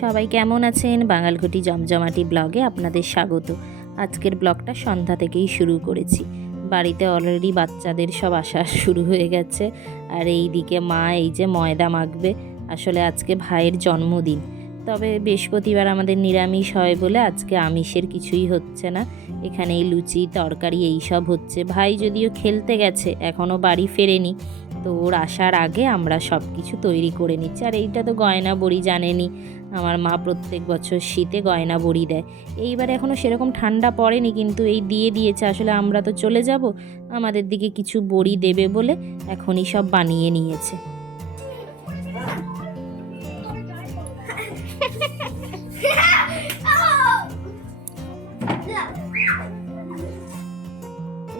সবাই কেমন আছেন? বাঙালঘুটি জমজমাটি ব্লগে আপনাদের স্বাগত। আজকের ব্লগটা সন্ধ্যা থেকেই শুরু করেছি। বাড়িতে অলরেডি বাচ্চাদের সব আসা শুরু হয়ে গেছে। আর এই দিকে মা, এই যে ময়দা মাখবে, আসলে আজকে ভাইয়ের জন্মদিন। তবে বৃহস্পতিবার আমাদের নিরামিষ হয় বলে আজকে আমিষের কিছুই হচ্ছে না। এখানে লুচি, তরকারি, এই সব হচ্ছে। ভাই যদিও খেলতে গেছে এখনও বাড়ি ফেরেনি। তো ওর আসার আগে আমরা সব কিছু তৈরি করে নিচ্ছি। আর এইটা তো গয়না বড়ি জানেনি। আমার মা প্রত্যেক বছর শীতে গয়না বড়ি দেয়। এইবার এখনও সেরকম ঠান্ডা পড়েনি, কিন্তু এই দিয়ে দিয়েছে। আসলে আমরা তো চলে যাব, আমাদের দিকে কিছু বড়ি দেবে বলে এখনই সব বানিয়ে নিয়েছে।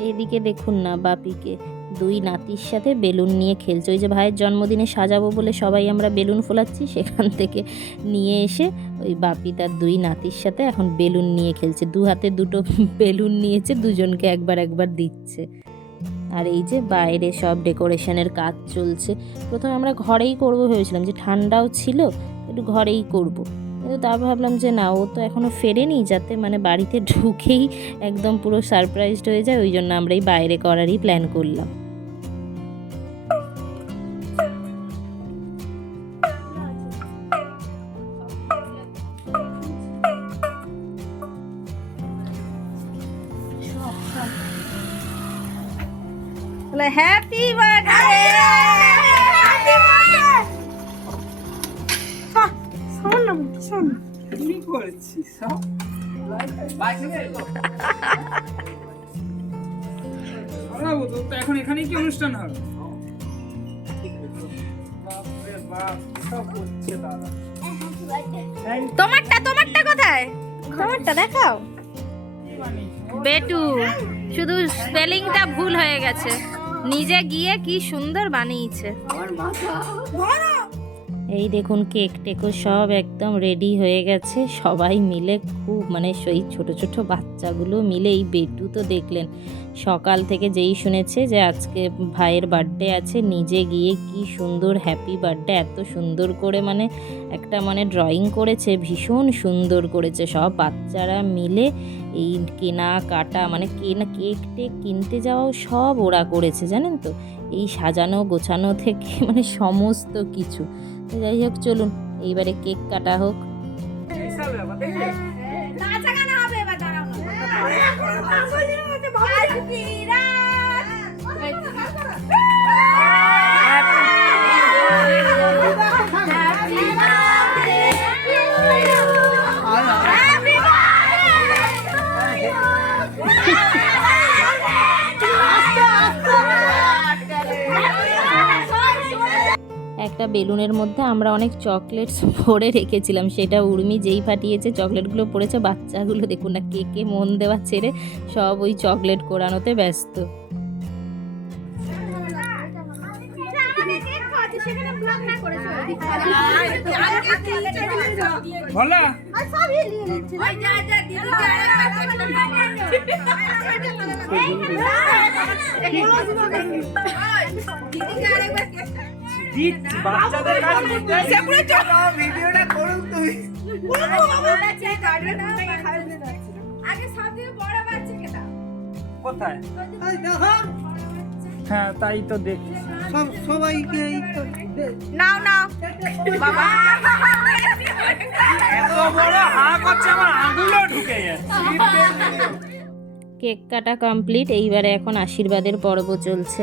এইদিকে দেখুন না বাপিকে। দুই নাতির সাথে বেলুন নিয়ে খেলছে। ওই যে ভাইয়ের জন্মদিনে সাজাবো বলে সবাই আমরা বেলুন ফোলাচ্ছি, সেখান থেকে নিয়ে এসে ওই বাপি তার দুই নাতির সাথে এখন বেলুন নিয়ে খেলছে। দু হাতে দুটো বেলুন নিয়েছে, দুজনকে একবার একবার দিচ্ছে। আর এই যে বাইরে সব ডেকোরেশনের কাজ চলছে। প্রথমে আমরা ঘরেই করব ভেবেছিলাম যে ঠান্ডাও ছিল, একটু ঘরেই করব। কিন্তু তারপর ভাবলাম যে না, ও তো এখনও ফেরেনি, যাতে মানে বাড়িতে ঢুকেই একদম পুরো সারপ্রাইজড হয়ে যায়। ওই জন্য আমরা এই বাইরে করারই প্ল্যান করলাম। বলে হ্যাপি বার্থডে শোন না শোন কি করছিস সব? তো এখন এখানেই কি অনুষ্ঠান হবে। তোমারটা তোমারটা কোথায়? খবরটা দেখাও। বেটু শুধু স্পেলিংটা ভুল হয়ে গেছে। নিজে গিয়ে কি সুন্দর বানিয়েছে। এই দেখুন কেক টেকও সব একদম রেডি হয়ে গেছে। সবাই মিলে খুব মানে সেই ছোট ছোট বাচ্চাগুলো মিলে এই বেটু তো দেখলেন। সকাল থেকে যেই শুনেছে যে আজকে ভাইয়ের বার্থডে আছে, নিজে গিয়ে কি সুন্দর হ্যাপি বার্থডে এত সুন্দর করে মানে একটা মানে ড্রয়িং করেছে, ভীষণ সুন্দর করেছে। সব বাচ্চারা মিলে এই কেনা কাটা মানে কেনা কেক টেক কিনতে যাওয়াও সব ওরা করেছে, জানেন তো? এই সাজানো গোছানো থেকে মানে সমস্ত কিছু। তো যাই হোক চলুন। এইবারে কেক কাটা হোক। বিশাল ব্যাপার, দেখলে? নাচা গানা হবে একটা বেলুনের মধ্যে আমরা অনেক চকলেটস ভরে রেখেছিলাম সেটা উর্মি যেই ফাটিয়েছে চকলেটগুলো পড়েছে বাচ্চাগুলো দেখুন না কেকে মন দেওয়া ছেড়ে সব ওই চকলেট কোরানোতে ব্যস্ত ভোলা দিচ্ছি, বাচ্চাদের কাছে দিতে আসি। ভিডিওটা করুন তুমি কোথায় হ্যাঁ তাই তো দেখছি সব সবাইকে এই তো দে- নাও নাও বাবা এত বড় হা করছে আমার আঙুলও ঢুকে যাচ্ছে কেক কাটা কমপ্লিট এইবারে এখন আশীর্বাদের পর্ব চলছে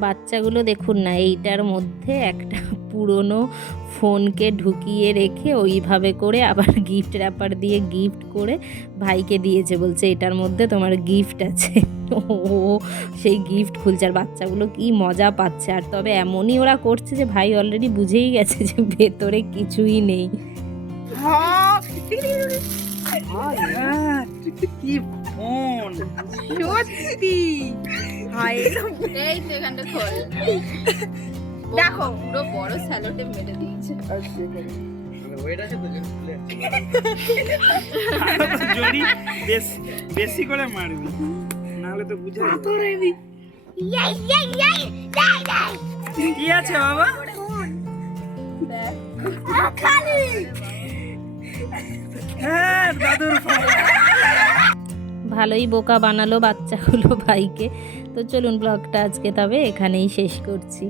বাচ্চাগুলো দেখুন না এইটার মধ্যে একটা পুরনো ফোনকে ঢুকিয়ে রেখে ওইভাবে করে আবার গিফট র্যাপার দিয়ে গিফট করে ভাইকে দিয়েছে বলছে এটার মধ্যে তোমার গিফট আছে। ও সেই গিফট খুলছে আর বাচ্চাগুলো কি মজা পাচ্ছে। আর তবে এমনই ওরা করছে যে ভাই অলরেডি বুঝেই গেছে যে ভেতরে কিছুই নেই। কি ফোন? সত্যি। হায় এই তো এখানটা খোল। দেখো। পুরো বড় স্যালোটে মেরে দিয়েছে। জড়ি বেশি করে মারবি। নাহলে তো বুঝে যাবে। কি আছে বাবা? খালি। হ্যাঁ ভালোই বোকা বানালো বাচ্চাগুলো ভাইকে। তো চলুন ব্লগটা আজকে তবে এখানেই শেষ করছি।